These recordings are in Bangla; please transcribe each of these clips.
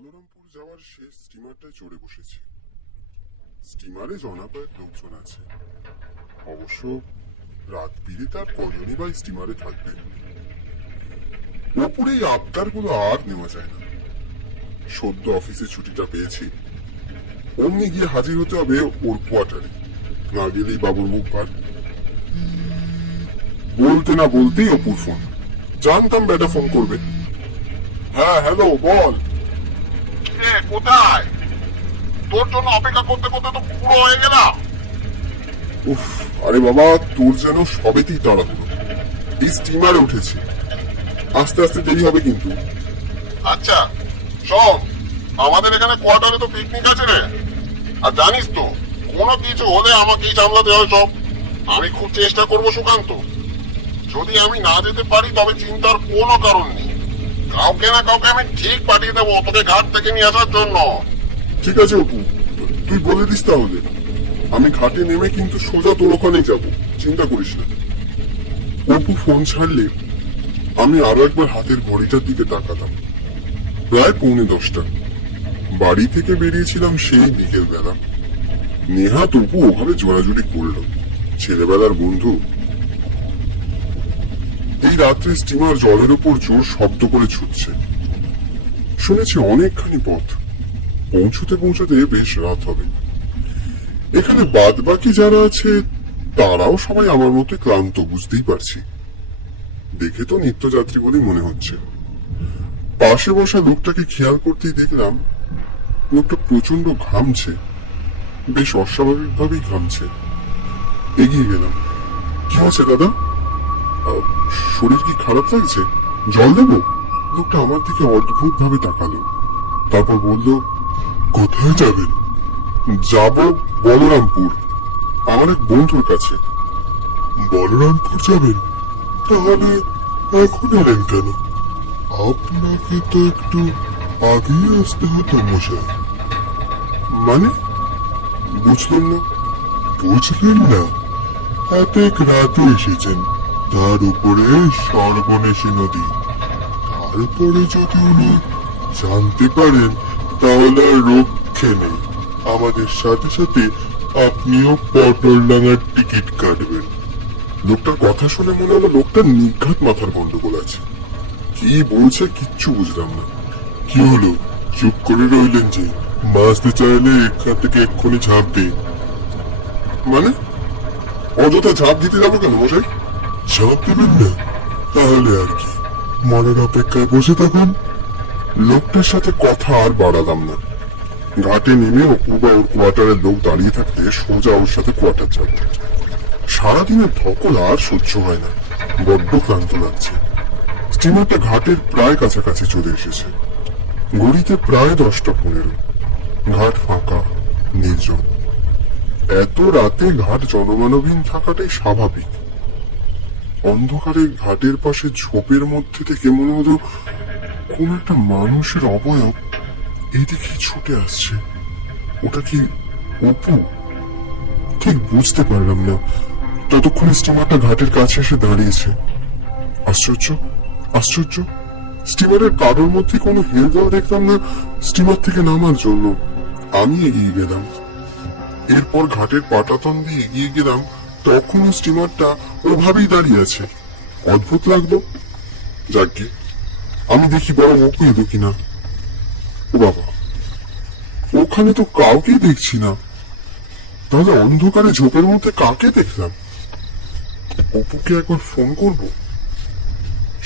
বলরামপুর যাওয়ার শেষ স্টিমারটায় চড়ে বসেছি। স্টিমারে জনাকয়েক লোকজন আছে। অবশ্য রাত বিরেতে আর কজনই বা স্টিমারে থাকবে। ওপরে এই আবদারগুলো আর নেওয়া যায় না। সদ্য অফিসে ছুটিটা পেয়েছি, অমনি গিয়ে হাজির হতে হবে ওর কোয়ার্টারে। না গেলেই বাবুর মুখ ভার। বলতে না বলতেই অপুর ফোন। জানতাম বেটা ফোন করবে। হ্যাঁ হ্যালো, বল। কোথায়? তোর জন্য অপেক্ষা করতে করতে তো পুরো হয়ে গেলাম। উফ, আরে বাবা, তোর যেন সবেতেই তাড়াহুড়ো। এই স্টিমারে উঠেছি, আস্তে আস্তে দেরি হবে কিন্তু। আচ্ছা শোন, আমাদের এখানে কোয়ার্টারে তো পিকনিক আছে রে। আর জানিস তো, কোনো কিছু হলে আমাকেই সামলাতে হয় সব। আমি খুব চেষ্টা করবো সুকান্ত। যদি আমি না যেতে পারি তবে চিন্তার কোনো কারণ নেই। কাউকে না কাউকে আমি ঠিক পাঠিয়ে দেবো তোকে ঘাট থেকে নিয়ে আসার জন্য। ঠিক আছে অপু, তুই বলে দিস তাহলে। আমি ঘাটে নেমে কিন্তু সোজা তোর ওখানেই যাবো, চিন্তা করিস না। অপু ফোন ছাড়লে আমি আরো একবার হাতের ঘড়িটার দিকে তাকালাম। প্রায় 9:45। বাড়ি থেকে বেরিয়েছিলাম সেই বিকেল বেলা। নেহাত অপু ওভাবে জোরাজুরি করলো, ছেলেবেলার বন্ধু। এই রাত্রে স্টিমার জলের উপর জোর শব্দ করে ছুটছে। শুনেছি অনেকখানি পথ, পৌঁছতে পৌঁছতে বেশ রাত হবে। এখানে বাদ বাকি যারা আছে তারাও সবাই আমার মতো ক্লান্ত, বুঝতেই পারছি। দেখে তো নিত্যযাত্রী বলেই মনে হচ্ছে। পাশে বসা লোকটাকে খেয়াল করতেই দেখলাম লোকটা প্রচন্ড ঘামছে, বেশ অস্বাভাবিক ভাবেই ঘামছে। এগিয়ে গেলাম। কি হয়েছে দাদা? শরীর কি খারাপ লাগছে? জল দেবো? লোকটা আমার দিকে অদ্ভুত ভাবে তাকালো, তারপর বলল, কোথায় যাবেন? যাব বলরামপুর, আমার এক বন্ধুর কাছে। বলরামপুর যাবেন? তাহলে এখন এলেন কেন? আপনাকে তো একটু আগেই আসতে হতো মশাই। মানে বুঝলেন না? বুঝলেন না? এত রাতে এসেছেন, তার উপরে সর্বনেশী নদী। তারপরে যদি উনি জানতে পারেন তাহলে আর রক্ষে নেই। আমাদের সাথে সাথে আপনিও পটলডাঙ্গার টিকিট কাটবেন। লোকটার কথা শুনে মনে হলো লোকটার নিঘাত মাথার গন্ডগোল আছে। কি বলছে কিচ্ছু বুঝলাম না। কি হলো, চুপ করে রইলেন যে? বাঁচতে চাইলে এখান থেকে এক্ষুনি ঝাঁপ দিন। মানে অযথা ঝাঁপ দিতে যাবো কেন মশাই? ঝাঁপ দেবেন না? তাহলে আর কি, মরার অপেক্ষায় বসে থাকুন। লোকটার সাথে কথা আর বাড়ালাম না। ঘাটে নেমে অপু বা ওর কোয়ার্টারের লোক দাঁড়িয়ে থাকতে সোজা ওর সাথে কোয়ার্টার যাব। সারাদিনের ধকল আর সহ্য হয় না, বড্ড ক্লান্ত লাগছে। স্টিমারটা ঘাটের প্রায় কাছাকাছি চলে এসেছে। ঘড়িতে প্রায় 10:15। ঘাট ফাঁকা, নির্জন। এত রাতে ঘাট জনমানবহীন থাকাটাই স্বাভাবিক। অন্ধকারে ঘাটের পাশে ঝোপের মধ্যে থেকে মনে হলো কোন একটা মানুষের অবয়ব এইদিকে ছুটে আসছে। ওটা কি অপু? ঠিক বুঝতে পারলাম না। ততক্ষণে স্টিমারটা ঘাটের কাছে এসে দাঁড়িয়েছে। আশ্চর্য, আশ্চর্য, স্টিমারের কারোর মধ্যে কোনো হেলদোল দেখলাম না স্টিমার থেকে নামার জন্য। আমি এগিয়ে গেলাম। এরপর ঘাটের পাটাতন দিয়ে এগিয়ে গেলাম, তখনও স্টিমারটা ওভাবেই দাঁড়িয়ে আছে। অদ্ভুত লাগলো। যাকে আমি দেখি বড় অপু এলো কিনা। ও বাবা, ওখানে তো কাউকেই দেখছি না। তাহলে অন্ধকারে ঝোপের মধ্যে কাকে দেখলাম? অপুকে একবার ফোন করব,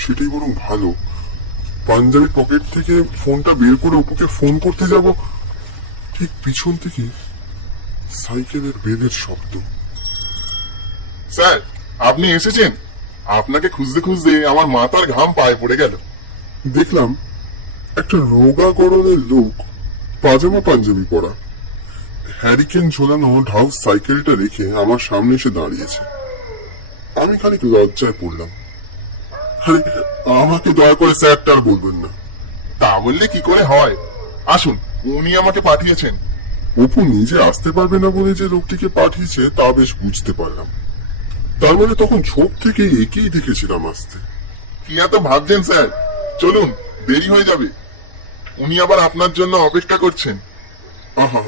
সেটাই বরং ভালো। পাঞ্জাবি পকেট থেকে ফোনটা বের করে অপুকে ফোন করতে যাব, ঠিক পিছন থেকে সাইকেলের বেলের শব্দ। স্যার, আপনি এসেছেন? আপনাকে খুঁজতে খুঁজতে আমার মাথার ঘাম পায়ে পড়ে গেল। দেখলাম একটা রোগা গরনের লোক, পাজামা পাঞ্জাবি পরা, হ্যারিকেন ঝোলানো ঢাউ সাইকেলটা রেখে আমার সামনে এসে দাঁড়িয়েছে। আমি খানিক লজ্জায় পড়লাম। আরে আমাকে দয়া করে স্যারটা আর বলবেন না। তা বললে কি করে হয়? আসুন, উনি আমাকে পাঠিয়েছেন। অপু নিজে আসতে পারবে না বলে যে লোকটিকে পাঠিয়েছে তা বেশ বুঝতে পারলাম। তার মানে তখন ছোট থেকে একেই দেখেছিলাম আসতে। কি এত ভাবছেন স্যার? চলুন, দেরি হয়ে যাবে। উনি আবার আপনার জন্য অপেক্ষা করছেন। আহা,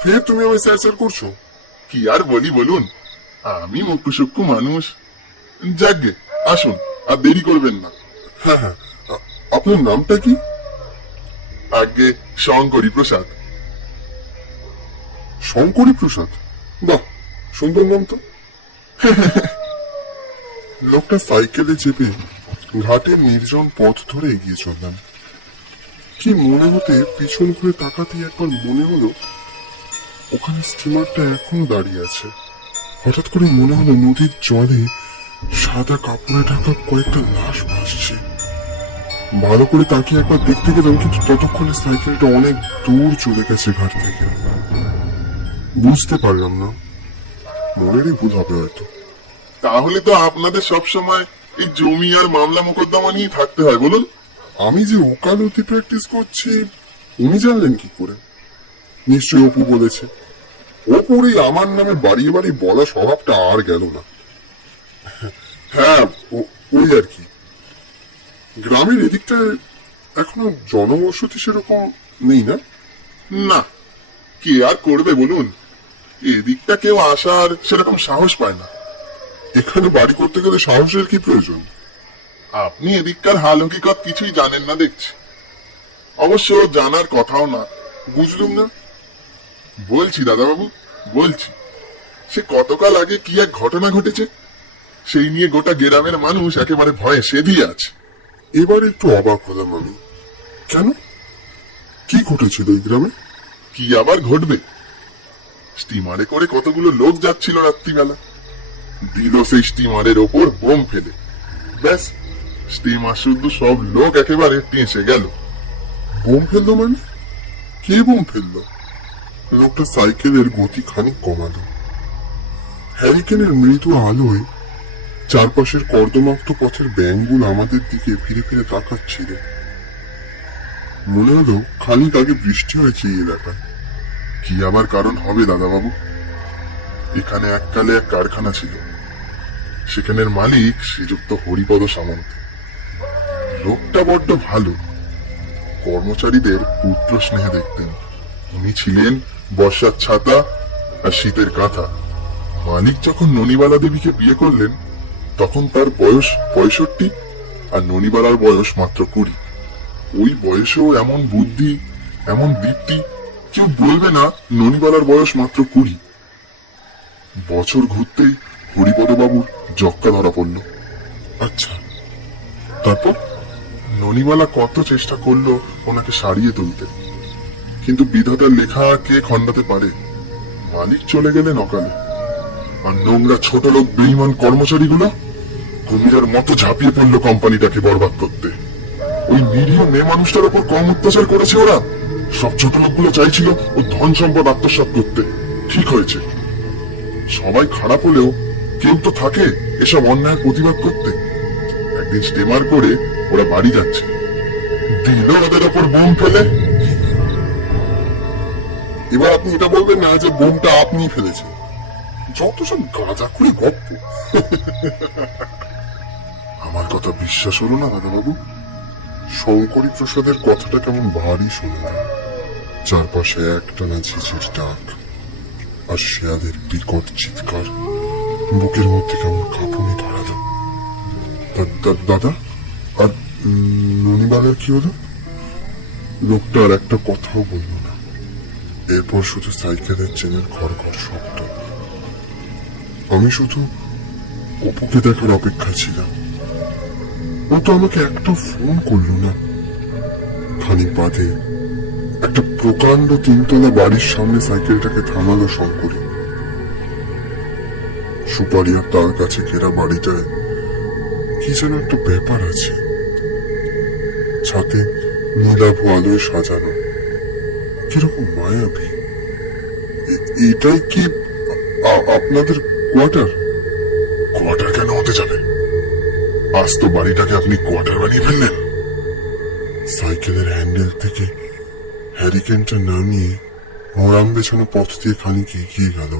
ফের তুমি আমায় স্যার স্যার করছো? কি আর বলি বলুন, আমি মুখ্যসুক্ষ মানুষ। যাকগে, আসুন, আর দেরি করবেন না। হ্যাঁ হ্যাঁ, আপনার নামটা কি? আগে শঙ্করী প্রসাদ। শঙ্করী প্রসাদ, বাহ, সুন্দর নাম তো। লোকটা সাইকেলে চেপে ঘাটের নির্জন পথ ধরে এগিয়ে চললাম। কি মনে হতে পিছন ঘুরে তাকাতেই একবার মনে হলো ওখানে স্টিমারটা এখনো দাঁড়িয়ে আছে। হঠাৎ করে মনে হলো নদীর জলে সাদা কাপড়ে ঢাকা কয়েকটা লাশ ভাসছে। ভালো করে তাকিয়ে একবার দেখতে গেলাম, কিন্তু ততক্ষণে সাইকেলটা অনেক দূর চলে গেছে ঘাট থেকে। বুঝতে পারলাম না, মনেরই ভুল হবে হয়তো। তাহলে তো আপনাদের সবসময় এই জমি আর মামলা মোকদ্দমা নিয়ে থাকতে হয় বলুন। আমি যে ওকালতি প্র্যাকটিস করছি উনি জানলেন কি করে? নিশ্চয়ই অপু বলেছে। অপুরই আমার নামে বাড়িয়ে বাড়ি বলা স্বভাবটা আর গেল না। হ্যাঁ, ওই আর কি। গ্রামের এদিকটায় এখনো জনবসতি সেরকম নেই না? না, কে আর করবে বলুন, এদিকটা কেউ আসার সেরকম সাহস পায় না। এখানে বাড়ি করতে গেলে সাহসের কি প্রয়োজন? আপনি এদিককার হাল হকিকত কিছুই জানেন না দেখছি। অবশ্য জানার কথাও না। বুঝলুম না। বলছি দাদাবাবু, বলছি, সে কতকাল আগে কি এক ঘটনা ঘটেছে, সেই নিয়ে গোটা গ্রামের মানুষ একেবারে ভয়ে সেদিয়ে আছে। এবার একটু অবাক হলাম আমি। কেন, কি ঘটেছিল এই গ্রামে? কি আবার ঘটবে, স্টিমারে করে কতগুলো লোক যাচ্ছিল রাত্রিবেলা, দিল সেই স্টিমারের ওপর বোম ফেলে। ব্যাস, স্টিমার শুদ্ধ সব লোক একেবারে টেঁসে গেল। বোম ফেললো মানে? কে বোম ফেললো? লোকটা সাইকেলের গতি খানিক কমালো। হ্যারিকেনের মৃদু আলোয় চারপাশের কর্দমাক্ত পথের ব্যাঙগুলো আমাদের দিকে ফিরে ফিরে তাকাচ্ছিল। মনে হলো খানিক আগে বৃষ্টি হয়েছে এই এলাকায়। কি আবার কারণ হবে দাদাবাবু, এখানে এককালে এক কারখানা ছিল, সেখানের মালিক শ্রীযুক্ত হরিপদ সামন্ত। লোকটা বড্ড ভালো, কর্মচারীদের পুত্র স্নেহে দেখতেন। উনি ছিলেন বর্ষার ছাতা আর শীতের কাঁথা। মালিক যখন ননিবালা দেবীকে বিয়ে করলেন তখন তার বয়স 65 আর ননিবালার বয়স মাত্র 20। ওই বয়সেও এমন বুদ্ধি, এমন দীপ্তি, কেউ বলবে না ননিবালার বয়স মাত্র 20। বছর ঘুরতেই হরিপদ বাবুর যক্কা ধরা পড়ল। আচ্ছা, তারপর? ননিবালা কত চেষ্টা করলো ওনাকে সারিয়ে তুলতে, কিন্তু বিধাতার লেখা কে খণ্ডাতে পারে। মালিক চলে গেলেন অকালে, আর নোংরা ছোট লোক বেঈমান কর্মচারীগুলো কুমিরের মতো ঝাঁপিয়ে পড়লো কোম্পানিটাকে বরবাদ করতে। ওই নিরীহ মেয়ে মানুষটার উপর কম অত্যাচার করেছে ওরা। সব ছোট লোকগুলো চাইছিল ও ধন সম্পদ আত্মসাৎ করতে। ঠিক হয়েছে, সবাই খারাপ হলেও কেউ তো থাকে এসব অন্যায়ের প্রতিবাদ করতে। একদিন স্টিমার করে ওরা বাড়ি যাচ্ছে, দিল ওদের ওপর বোম ফেলে। এবার আপনি এটা বলবেন না যে বোমটা আপনি ফেলেছেন। যত সব গাঁজা করে গপ্প। আমার কথা বিশ্বাস হলো না দাদাবাবু? শঙ্করী প্রসাদের কথাটা কেমন ভারী শোনা যায়। চারপাশে একটানা ঝিঝির ডাক আর শেয়ালের বিকট চিৎকার বুকের মধ্যে কেমন কাঁপুনি ধরালো। দাদা, আর ননিবালার কি হলো? লোকটা আর একটা কথাও বলল না। এরপর শুধু সাইকেলের চেনের খড়খড় শব্দ। আমি শুধু অপুকে দেখার অপেক্ষা ছিলাম। ও তো আমাকে একটা ফোন করলো না। খানিক বাদে একটা প্রকাণ্ড 3তলা বাড়ির সামনে সাইকেলটাকে থামালো শঙ্করী। সুপারি আর তার কাছে ঘেরা বাড়িটায় কি যেন একটা ব্যাপার আছে। ছাতে নীলাভ আলোয় সাজানো, কিরকম মায়াবী। এটাই কি আপনাদের কোয়ার্টার? কোয়ার্টার কেন হতে যাবে? আজ তো বাড়িটাকে আপনি কোয়ার্টার বানিয়ে ফেললেন। সাইকেলের হ্যান্ডেল থেকে হ্যারিকেনটা নামিয়ে মোরাম বেছানো পথ দিয়ে খানিক এগিয়ে গেল।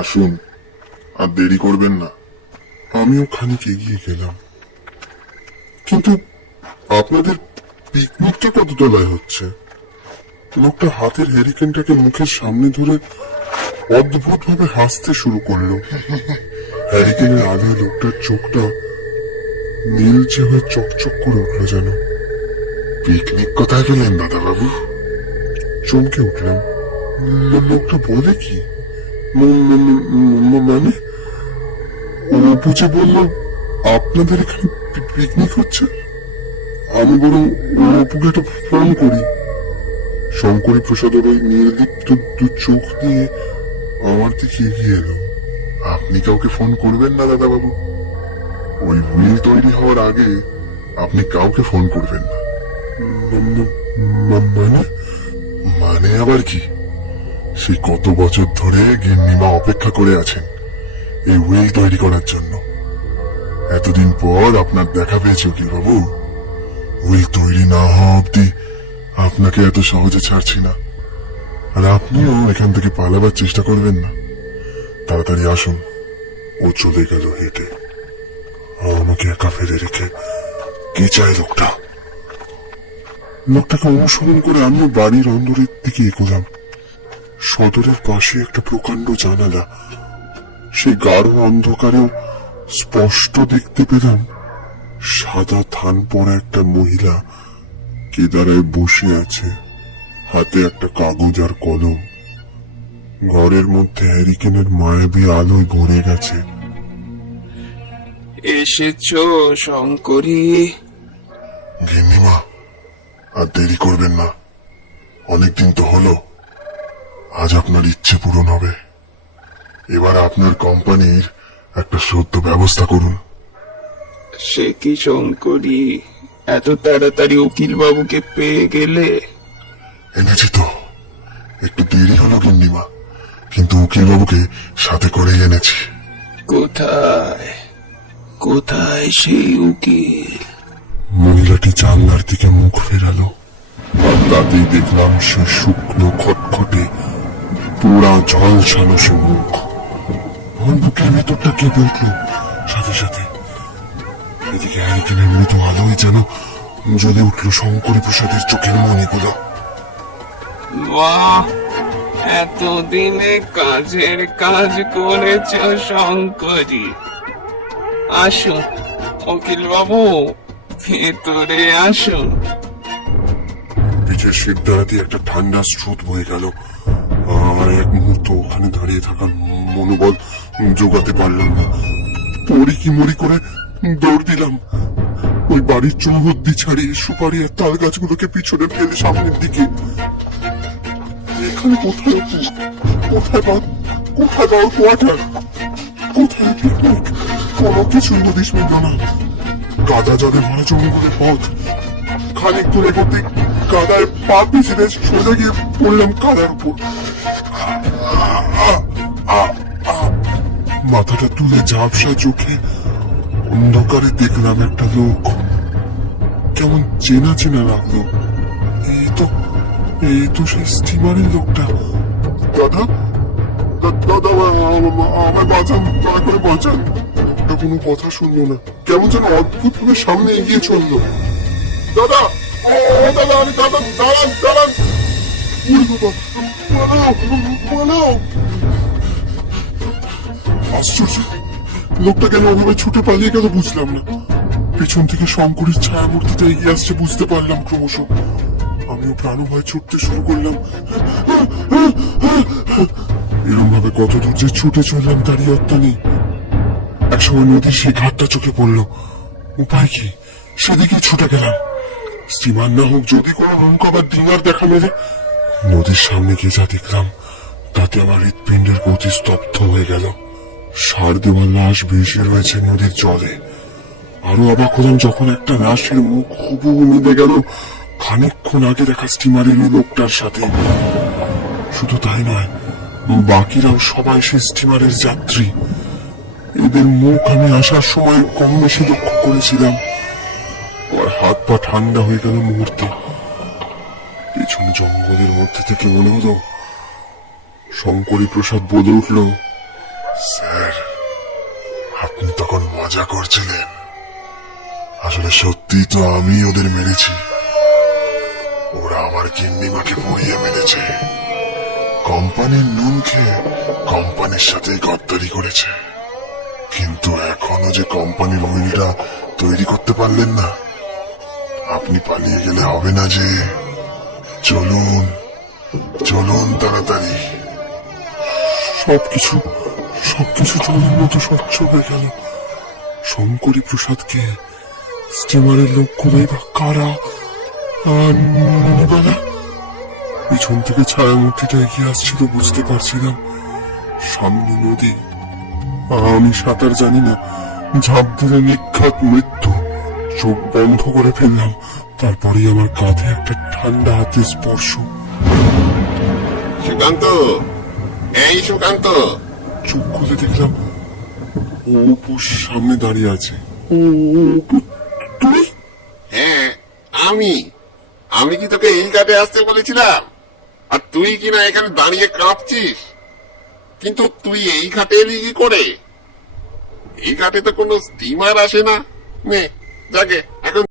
আসুন, আর দেরি করবেন না। আমিও খানিক এগিয়ে গেলাম, কিন্তু আপনাদের পিকনিকটা কত তলায় হচ্ছে? লোকটা হাতের হ্যারিকেনটাকে মুখের সামনে ধরে অদ্ভুত ভাবে হাসতে শুরু করলো। হ্যারিকেনের আলোয় লোকটার চোখটা নীলচে হয়ে চকচক করে উঠলো যেন। পিকনিক কোথায় পেলেন দাদা বাবু? চমকে উঠলাম। লোকটা বলে কি? মানে ও বুঝে বলল আপনাদের এখানে পিকনিক হচ্ছে। আমি বরং অপুকে একটা ফোন করি। শঙ্করী প্রসাদের ওই নির্লিপ্ত দু চোখ নিয়ে আমার দিকে এগিয়ে এলো। আপনি কাউকে ফোন করবেন না দাদা বাবু। ওই হুইল তৈরি হওয়ার আগে আপনি কাউকে ফোন করবেন না। মানে মানে আবার কি? সেই কত বছর ধরে গিন্নিমা অপেক্ষা করে আছেন এই হুইল তৈরি করার জন্য। এতদিন পর আপনার দেখা পেয়েছে উকিল বাবু। হুইল তৈরি না হওয়া অব্দি আপনাকে এত সহজে ছাড়ছি না। আর আপনিও এখান থেকে পালাবার চেষ্টা করবেন না। তাড়াতাড়ি আসুন। ও চলে গেল হেঁটে। আমাকে একা ফেলে রেখে কে চায় লোকটা? লোকটাকে অনুসরণ করে আমিও বাড়ির অন্দরের দিকে এগোলাম। সদরের পাশে একটা প্রকাণ্ড জানালা। সেই গাঢ় অন্ধকারেও স্পষ্ট দেখতে পেলাম সাদা থান পরা একটা মহিলা কেদারায় বসে আছে, হাতে একটা কাগজ আর কলম। ঘরের মধ্যে হ্যারিকেনের মায়াবী আলোয় ভরে গেছে। এসেছো শঙ্করী? গিন্নিমা, আর দেরি করবেন না। অনেকদিন তো হলো। আজ আপনার ইচ্ছে পূরণ হবে। এবার আপনার কোম্পানির একটা সদ্য ব্যবস্থা করুন। সে কি শঙ্করী, এত তাড়াতাড়ি উকিল বাবুকে পেয়ে গেলে? এনেছি তো। একটু দেরি হলো গিন্নিমা, কিন্তু উকিল বাবুকে সাথে করেই এনেছি। কোথায় কোথায় সেই উকিল? মহিলাটি জানলার দিকে মুখ ফেরালো। আর তাতেই দেখলাম সে শুকনো খটখটে পোড়া ঝলসানো সে মুখ। আমার বুকের ভেতরটা কেঁপে উঠল সাথে সাথে। এদিকে হ্যারিকেনের মৃদু আলোয় যেন জ্বলে উঠল শঙ্করী প্রসাদের চোখের মণিগুলো। বাহ, এতদিনে কাজের কাজ করেছ শঙ্করী। আসুন উকিল বাবু, ভেতরে আসুন। পিঠের শিরদাঁড়া দিয়ে একটা ঠান্ডা স্রোত বয়ে গেল। আর এক মুহূর্ত ওখানে দাঁড়িয়ে থাকার মনোবল জোগাতে পারলাম না। পড়ি কি মরি করে দৌড় দিলাম। ওই বাড়ির চৌহদ্দি ছাড়িয়ে সুপারি আর তাল গাছগুলোকে পিছনে ফেলে সামনের দিকে। এখানে কোথায় অপু? কোথায় পাওয়ার কোয়ার্টার? কোথায় পিকনিক? কোনো কিছু হদিশ মিলল না। কাদা জলে ভরা জঙ্গলের পথ। খানিক দূরে করতে কাদায় পা পিছলে সোজা গিয়ে পড়লাম কাদার উপর। মাথাটা তুলে ঝাপসা চোখে অন্ধকারে দেখলাম একটা লোক। কেমন চেনা চেনা লাগলো। এই তো সেই স্টিমারের লোকটা। দাদা দাদা, আমার বাঁচান, দয়া করে বাঁচান। লোকটা কোনো কথা শুনলো না, কেমন যেন অদ্ভুত ভাবে সামনে এগিয়ে চললো। দাদা, দাদা, আমি দাঁড়ান দাঁড়ান দাঁড়ান। পালাও। আশ্চর্য, লোকটা কেন ওভাবে ছুটে পালিয়ে গেল বুঝলাম না। পেছন থেকে শঙ্করের ছায়া মূর্তিটা এগিয়ে আসছে বুঝতে পারলাম ক্রমশ। আমিও প্রাণভয় ছুটতে শুরু করলাম। এরকম ভাবে কত দূর যে ছুটে চললাম তারই অর্থ নেই। একসময় নদীর সেই ঘাটটা চোখে পড়লো। উপায় কি, সেদিকে ছুটে গেলাম। স্টিমার না হোক, যদি কোনো নৌকা বা ডিঙার দেখা মেলে। নদীর সামনে গিয়ে যা দেখলাম তাতে আমার হৃৎপিণ্ডের গতি স্তব্ধ হয়ে গেল। সার দেওয়ার লাশ ভেসে রয়েছে নদীর জলে। আরো অবাক হলাম যখন একটা লাশের মুখ হুবহু মিলে গেল খানিকক্ষণ আগে দেখা স্টিমারের ওই লোকটার সাথে। শুধু তাই নয়, বাকিরাও সবাই সে স্টিমারের যাত্রী। এদের মুখ আমি আসার সময় কম বেশি লক্ষ্য করেছিলাম। আর হাত পা ঠান্ডা হয়ে গেল মুহূর্তে। পেছনে জঙ্গলের মধ্যে থেকে মনে হলো শঙ্করী প্রসাদ বলে উঠল, স্যার, আপনি তখন মজা করছিলেন। আসলে সত্যি সত্যি তো আমি ওদের মেরেছি। ওরা আমার গিন্নিমাকে পুড়িয়ে মেরেছে। কোম্পানির নুন খেয়ে কোম্পানির সাথে গদ্দারি করেছে, কিন্তু এখনো যে কোম্পানির হুইলটা তৈরি করতে পারলেন না। আপনি পালিয়ে গেলে হবে না যে। চলুন চলুন তাড়াতাড়ি। সবকিছু সবকিছু জলের মতো স্বচ্ছ হয়ে গেল। শঙ্করী প্রসাদকে স্টিমারের লোক করেই বা কারা? আর ননিবালা পিছন থেকে ছায়ামূর্তিটা এগিয়ে আসছিল, বুঝতে পারছিলাম সামনে নদী। আমি সাঁতার জানি না, ঝাঁপ দিলে নিঘাত মৃত্যু। চোখ বন্ধ করে ফেললাম, তারপরেই আমার কাঁধে একটা ঠান্ডা হাতের স্পর্শ। সুকান্ত, এই সুকান্ত। চোখ খুলে দেখলাম অপুর সামনে দাঁড়িয়ে আছে। ও তুই? হ্যাঁ, আমি কি তোকে এই ঘাটে আসতে বলেছিলাম? আর তুই কিনা এখানে দাঁড়িয়ে কাঁপছিস। কিন্তু তুই এই ঘাটে এলি কি করে? এই ঘাটে তো কোনো স্টিমার আসে না। নে যাকে